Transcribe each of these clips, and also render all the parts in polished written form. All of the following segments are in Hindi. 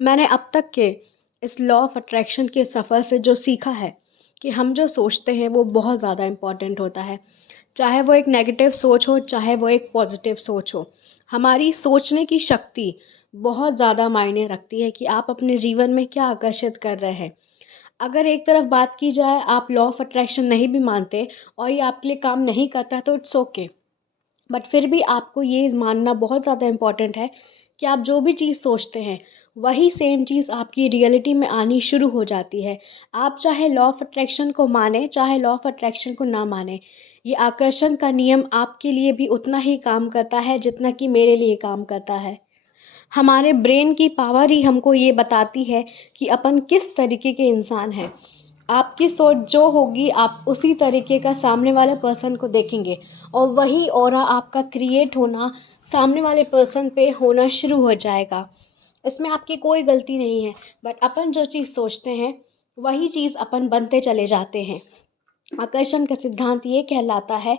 मैंने अब तक के इस लॉ ऑफ अट्रैक्शन के सफ़र से जो सीखा है कि हम जो सोचते हैं वो बहुत ज़्यादा इम्पॉर्टेंट होता है। चाहे वो एक नेगेटिव सोच हो, चाहे वो एक पॉजिटिव सोच हो। हमारी सोचने की शक्ति बहुत ज़्यादा मायने रखती है कि आप अपने जीवन में क्या आकर्षित कर रहे हैं। अगर एक तरफ बात की जाए, आप लॉ ऑफ अट्रैक्शन नहीं भी मानते और ये आपके लिए काम नहीं करता तो इट्स ओके। बट फिर भी आपको ये मानना बहुत ज़्यादा इम्पॉर्टेंट है कि आप जो भी चीज़ सोचते हैं वही सेम चीज़ आपकी रियलिटी में आनी शुरू हो जाती है। आप चाहे लॉ ऑफ अट्रैक्शन को माने, चाहे लॉ ऑफ अट्रैक्शन को ना माने, ये आकर्षण का नियम आपके लिए भी उतना ही काम करता है जितना कि मेरे लिए काम करता है। हमारे ब्रेन की पावर ही हमको ये बताती है कि अपन किस तरीके के इंसान हैं। आपकी सोच जो होगी, आप उसी तरीके का सामने वाले पर्सन को देखेंगे और वही ऑरा आपका क्रिएट होना सामने वाले पर्सन पे होना शुरू हो जाएगा। इसमें आपकी कोई गलती नहीं है, बट अपन जो चीज़ सोचते हैं वही चीज़ अपन बनते चले जाते हैं। आकर्षण का सिद्धांत ये कहलाता है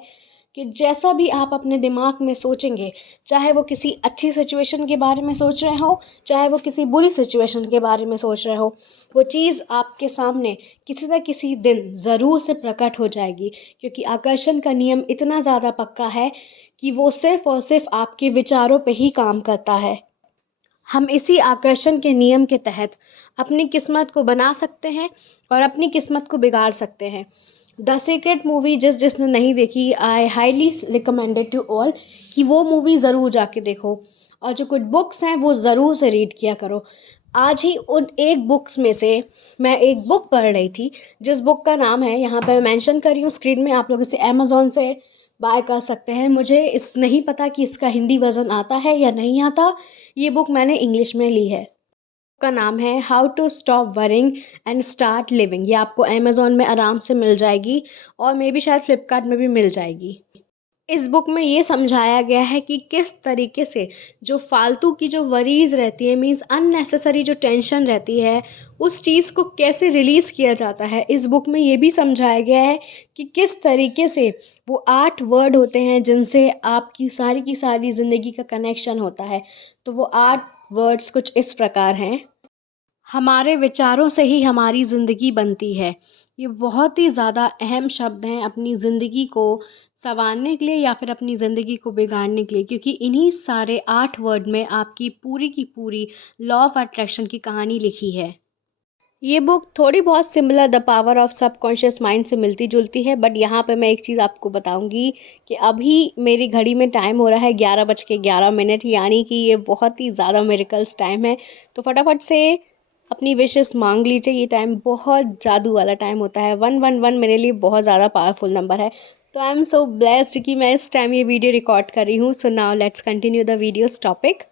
कि जैसा भी आप अपने दिमाग में सोचेंगे, चाहे वो किसी अच्छी सिचुएशन के बारे में सोच रहे हो, चाहे वो किसी बुरी सिचुएशन के बारे में सोच रहे हो, वो चीज़ आपके सामने किसी न किसी दिन ज़रूर से प्रकट हो जाएगी। क्योंकि आकर्षण का नियम इतना ज़्यादा पक्का है कि वो सिर्फ़ और सिर्फ आपके विचारों पे ही काम करता है। हम इसी आकर्षण के नियम के तहत अपनी किस्मत को बना सकते हैं और अपनी किस्मत को बिगाड़ सकते हैं। द सीक्रेट मूवी जिसने नहीं देखी, I highly recommended to all कि वो मूवी ज़रूर जाके देखो। और जो कुछ बुक्स हैं वो ज़रूर से रीड किया करो। आज ही उन एक बुक्स में से मैं एक बुक पढ़ रही थी, जिस बुक का नाम है, यहाँ पे मैं मेंशन कर रही हूँ स्क्रीन में, आप लोग इसे अमेज़ॉन से बाय कर सकते हैं। मुझे इस नहीं पता कि इसका हिंदी वर्ज़न आता है या नहीं आता। ये बुक मैंने इंग्लिश में ली है। का नाम है how to stop worrying and start living. ये आपको अमेज़ॉन में आराम से मिल जाएगी और मे बी शायद फ्लिपकार्ट में भी मिल जाएगी। इस बुक में ये समझाया गया है कि किस तरीके से जो फालतू की जो वरीज़ रहती है, मीन्स अननेसेसरी जो टेंशन रहती है, उस चीज़ को कैसे रिलीज़ किया जाता है। इस बुक में ये भी समझाया गया है कि किस तरीके से वो 8 वर्ड होते हैं जिनसे आपकी सारी की सारी ज़िंदगी का कनेक्शन होता है। तो वो 8 वर्ड्स कुछ इस प्रकार हैं। हमारे विचारों से ही हमारी ज़िंदगी बनती है। ये बहुत ही ज़्यादा अहम शब्द हैं अपनी ज़िंदगी को सँवारने के लिए या फिर अपनी ज़िंदगी को बिगाड़ने के लिए, क्योंकि इन्हीं सारे 8 वर्ड में आपकी पूरी की पूरी लॉ ऑफ अट्रैक्शन की कहानी लिखी है। ये बुक थोड़ी बहुत similar the power of subconscious mind से मिलती-जुलती है, बट यहाँ पे मैं एक चीज़ आपको बताऊँगी कि अभी मेरी घड़ी में टाइम हो रहा है 11:11, यानी कि ये बहुत ही ज़्यादा मिरेकल्स टाइम है। तो फटाफट से अपनी विशेस मांग लीजिए। ये टाइम बहुत जादू वाला टाइम होता है। 111 मेरे लिए बहुत ज़्यादा पावरफुल नंबर है। तो आई एम सो ब्लेस्ड कि मैं इस टाइम ये वीडियो रिकॉर्ड कर रही हूँ। So now let's continue the videos topic.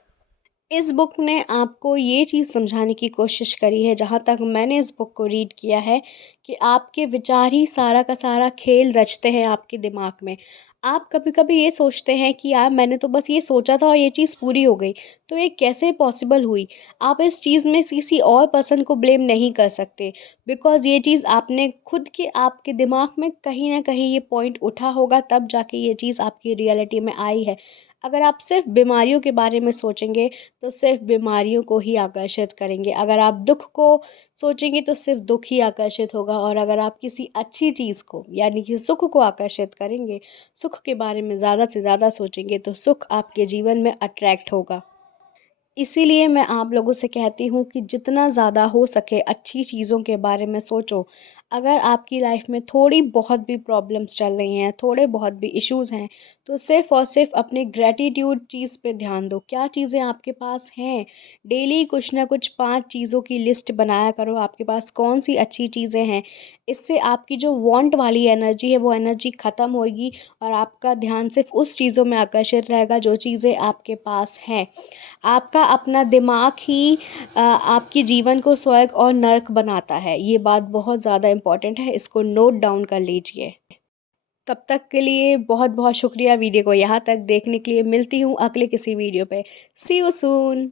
इस बुक ने आपको ये चीज़ समझाने की कोशिश करी है, जहाँ तक मैंने इस बुक को रीड किया है, कि आपके विचार ही सारा का सारा खेल रचते हैं आपके दिमाग में। आप कभी-कभी ये सोचते हैं कि यार मैंने तो बस ये सोचा था और ये चीज़ पूरी हो गई, तो ये कैसे पॉसिबल हुई? आप इस चीज़ में किसी और पर्सन को ब्लेम नहीं कर सकते, बिकॉज़ ये चीज़ आपने खुद के आपके दिमाग में कहीं न कहीं ये पॉइंट उठा होगा, तब जाके ये चीज़ आपकी रियलिटी में आई है। अगर आप सिर्फ़ बीमारियों के बारे में सोचेंगे तो सिर्फ बीमारियों को ही आकर्षित करेंगे। अगर आप दुःख को सोचेंगे तो सिर्फ दुःख ही आकर्षित होगा, और अगर आप किसी अच्छी चीज़ को यानी कि सुख को आकर्षित करेंगे, सुख के बारे में ज़्यादा से ज़्यादा सोचेंगे, तो सुख आपके जीवन में अट्रैक्ट होगा। इसीलिए मैं आप लोगों से कहती हूँ कि जितना ज़्यादा हो सके अच्छी चीज़ों के बारे में सोचो। अगर आपकी लाइफ में थोड़ी बहुत भी प्रॉब्लम्स चल रही हैं, थोड़े बहुत भी इश्यूज़ हैं, तो सिर्फ़ और सिर्फ़ अपने ग्रैटिट्यूड चीज़ पे ध्यान दो। क्या चीज़ें आपके पास हैं? डेली कुछ ना कुछ 5 चीज़ों की लिस्ट बनाया करो, आपके पास कौन-सी अच्छी चीज़ें हैं। इससे आपकी जो वांट वाली एनर्जी है, वो एनर्जी ख़त्म होएगी और आपका ध्यान सिर्फ़ उस चीज़ों में आकर्षित रहेगा जो चीज़ें आपके पास हैं। आपका अपना दिमाग ही आपके जीवन को स्वर्ग और नर्क बनाता है। ये बात बहुत ज़्यादा इम्पोर्टेंट है, इसको नोट डाउन कर लीजिए। तब तक के लिए बहुत-बहुत शुक्रिया वीडियो को यहाँ तक देखने के लिए। मिलती हूँ अगले किसी वीडियो पे। सी यू सून।